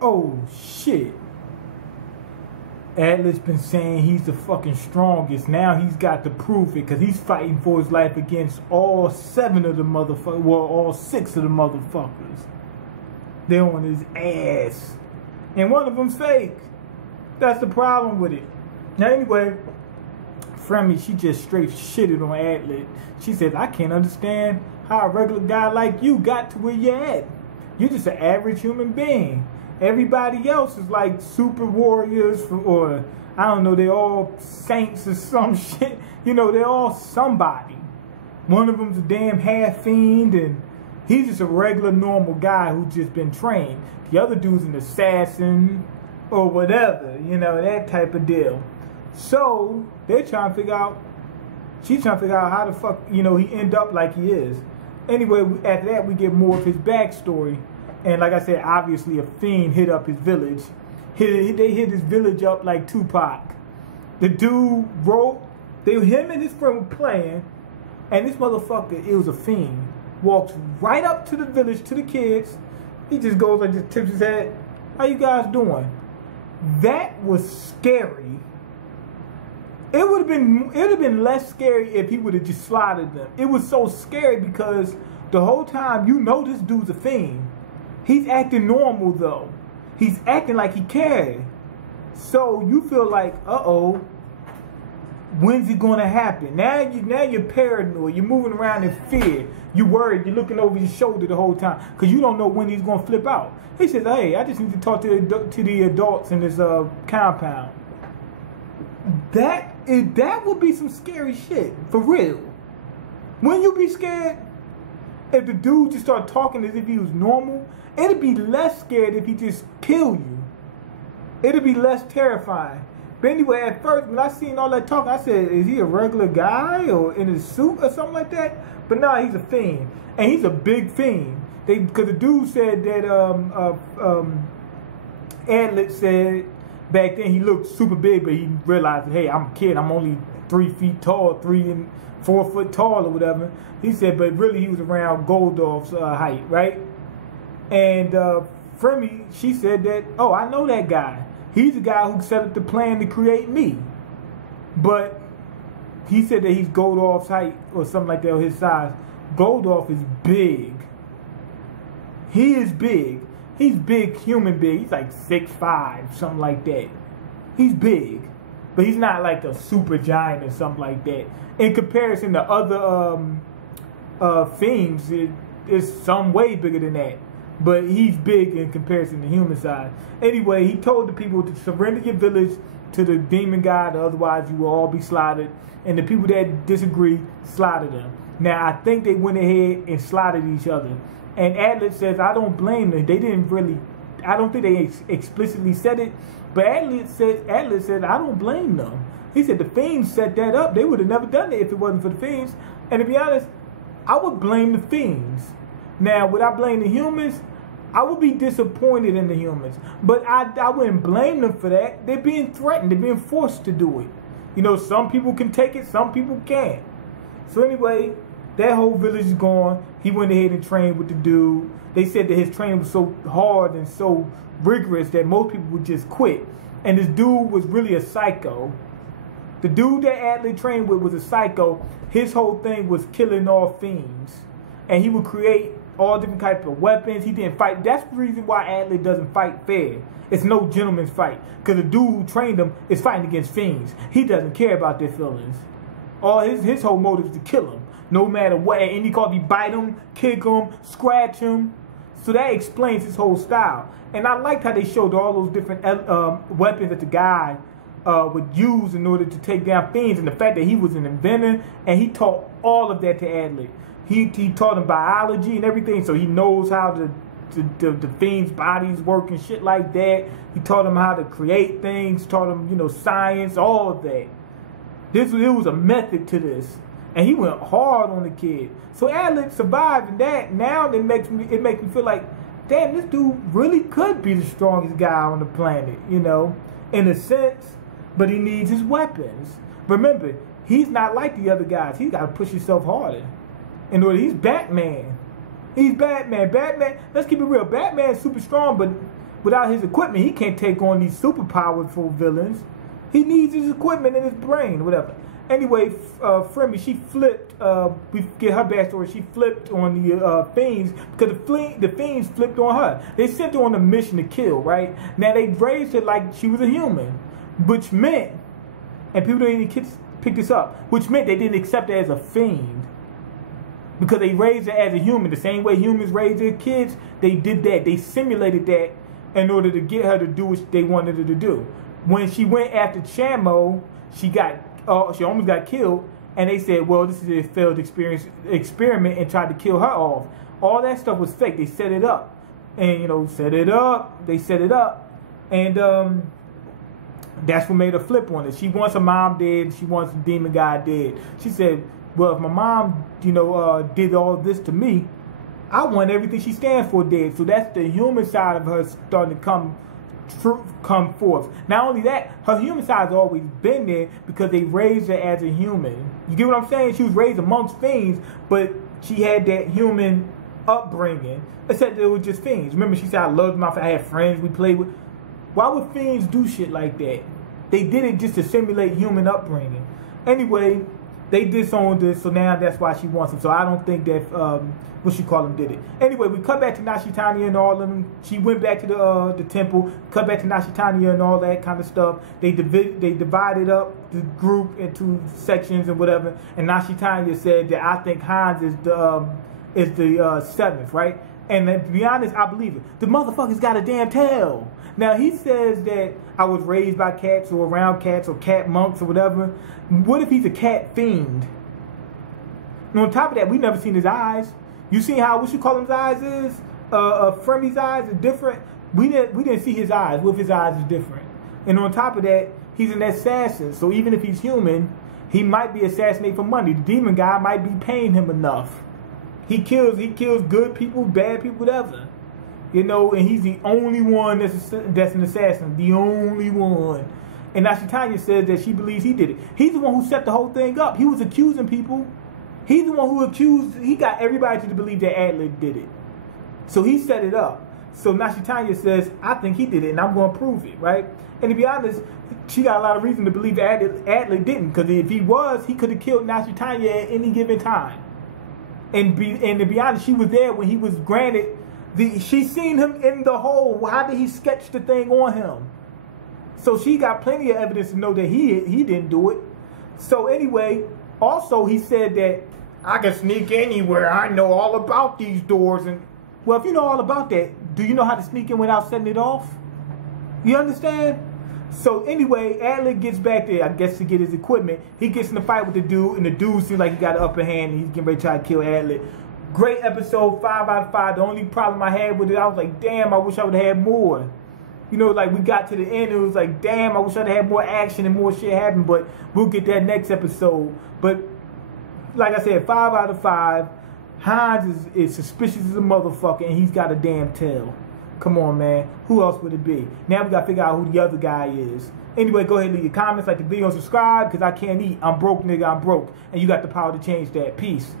Oh shit. Atlas been saying he's the fucking strongest. Now he's got to prove it because he's fighting for his life against all 7 of the motherfuckers. Well, all 6 of the motherfuckers. They're on his ass. And one of them's fake. That's the problem with it. Now anyway, Fremy, she just straight shitted on Atlas. She said, I can't understand how a regular guy like you got to where you're at. You're just an average human being. Everybody else is like super warriors, or I don't know, they're all saints or some shit. You know, they're all somebody. One of them's a damn half fiend, and he's just a regular normal guy who's just been trained. The other dude's an assassin or whatever, you know, that type of deal. So they're trying to figure out, she's trying to figure out how the fuck, you know, he end up like he is. Anyway, after that, we get more of his backstory. And like I said, obviously a fiend hit up his village. They hit his village up like Tupac. The dude wrote, him and his friend were playing, and this motherfucker, it was a fiend, walks right up to the village, to the kids. He just goes like, just tips his head. How you guys doing? That was scary. It would have been less scary if he would have just slaughtered them. It was so scary because the whole time you know this dude's a fiend. He's acting normal though. He's acting like he cared. So you feel like, uh-oh, when's it gonna happen? Now you're paranoid. You're moving around in fear. You're worried. You're looking over your shoulder the whole time because you don't know when he's gonna flip out. He says, hey, I just need to talk to the adults in this compound. That would be some scary shit, for real. Wouldn't you be scared if the dude just started talking as if he was normal? It'd be less scared if he just killed you. It'd be less terrifying. But anyway, at first, when I seen all that talk, I said, is he a regular guy or in a suit or something like that? But no, he's a fiend. And he's a big fiend. Because the dude said that Adlet said back then he looked super big, but he realized, hey, I'm a kid. I'm only 3 feet tall, 3 and 4 foot tall or whatever. He said, but really he was around Goldorf's height, right? And Fremy, she said that, oh, I know that guy. He's the guy who set up the plan to create me. But he said that he's Goldorf's height or something like that, or his size. Goldorf is big. He is big. He's big, human big. He's like 6'5", something like that. He's big. But he's not like a super giant or something like that. In comparison to other fiends, it's some way bigger than that. But he's big in comparison to human size. Anyway, he told the people to surrender your village to the demon god, otherwise you will all be slaughtered. And the people that disagree, slaughter them. Now, I think they went ahead and slaughtered each other. And Adlet says, I don't blame them. They didn't really, I don't think they explicitly said it. But Adlet said, I don't blame them. He said the fiends set that up. They would have never done it if it wasn't for the fiends. And to be honest, I would blame the fiends. Now, would I blame the humans? I would be disappointed in the humans. But I wouldn't blame them for that. They're being threatened. They're being forced to do it. You know, some people can take it, some people can't. So anyway, that whole village is gone. He went ahead and trained with the dude. They said that his training was so hard and so rigorous that most people would just quit. And this dude was really a psycho. The dude that Adley trained with was a psycho. His whole thing was killing all fiends. And he would create all different types of weapons. He didn't fight. That's the reason why Adley doesn't fight fair. It's no gentleman's fight. Because the dude who trained him is fighting against fiends. He doesn't care about their feelings. All his whole motive is to kill them. No matter what. And he called me bite him, kick him, scratch him. So that explains his whole style. And I liked how they showed all those different weapons that the guy would use in order to take down fiends. And the fact that he was an inventor. And he taught all of that to Adley. He taught him biology and everything. So he knows how the fiends' bodies work and shit like that. He taught him how to create things. Taught him, you know, science, all of that. It was a method to this. And he went hard on the kid. So Adlet survived, and that now it makes me feel like, damn, this dude really could be the strongest guy on the planet, you know, in a sense. But he needs his weapons. Remember, he's not like the other guys. He's got to push himself harder. In order, he's Batman. He's Batman. Batman. Let's keep it real. Batman's super strong, but without his equipment, he can't take on these super powerful villains. He needs his equipment in his brain, whatever. Anyway, Fremy, she flipped, we get her backstory, she flipped on the Fiends, because the Fiends flipped on her. They sent her on a mission to kill, right? Now, they raised her like she was a human, which meant, and people don't even pick this up, which meant they didn't accept her as a fiend. Because they raised her as a human, the same way humans raise their kids, they did that. They simulated that in order to get her to do what they wanted her to do. When she went after Chamo, she almost got killed, and they said, well, this is a failed experiment, and tried to kill her off. All that stuff was fake. They set it up. And, they set it up. And that's what made her flip on it. She wants her mom dead. She wants the demon guy dead. She said, well, if my mom, did all this to me, I want everything she stands for dead. So that's the human side of her starting to come forth. Not only that, her human side has always been there because they raised her as a human. You get what I'm saying? She was raised amongst fiends, but she had that human upbringing. Except that it was just fiends. Remember, she said, I loved them. I had friends we played with. Why would fiends do shit like that? They did it just to simulate human upbringing. Anyway, they disowned this, so now that's why she wants them. So I don't think that, did it. Anyway, we cut back to Nashitania and all of them. She went back to the temple, cut back to Nashitania and all that kind of stuff. They divided up the group into sections and whatever. And Nashitania said that I think Hans is the seventh, right? And to be honest, I believe it. The motherfucker's got a damn tail. Now, he says that I was raised by cats or around cats or cat monks or whatever. What if he's a cat fiend? And on top of that, we never seen his eyes. You see how, his eyes is? Fremy's eyes are different. We didn't see his eyes. What if his eyes is different? And on top of that, he's an assassin. So even if he's human, he might be assassinated for money. The demon guy might be paying him enough. He kills good people, bad people, whatever. And he's the only one that's an assassin. The only one. And Nashitania says that she believes he did it. He's the one who set the whole thing up. He was accusing people. He's the one who he got everybody to believe that Adler did it. So he set it up. So Nashitania says, I think he did it, and I'm going to prove it, right? And to be honest, she got a lot of reason to believe that Adler didn't. Because if he was, he could have killed Nashitania at any given time. And to be honest, she was there when he was granted. She seen him in the hole. How did he sketch the thing on him? So she got plenty of evidence to know that he didn't do it. So anyway, also he said that I can sneak anywhere. I know all about these doors. And well, if you know all about that, do you know how to sneak in without setting it off? You understand? So anyway, Adler gets back there, I guess, to get his equipment. He gets in a fight with the dude, and the dude seems like he got an upper hand, and he's getting ready to try to kill Adler. Great episode, 5 out of 5. The only problem I had with it, I was like, damn, I wish I would have had more. Like we got to the end, it was like, damn, I wish I'd have had more action and more shit happen, but we'll get that next episode. But like I said, 5 out of 5. Hans is suspicious as a motherfucker, and he's got a damn tail. Come on, man. Who else would it be? Now we got to figure out who the other guy is. Anyway, go ahead and leave your comments, like the video, and subscribe, because I can't eat. I'm broke, nigga. I'm broke. And you got the power to change that. Peace.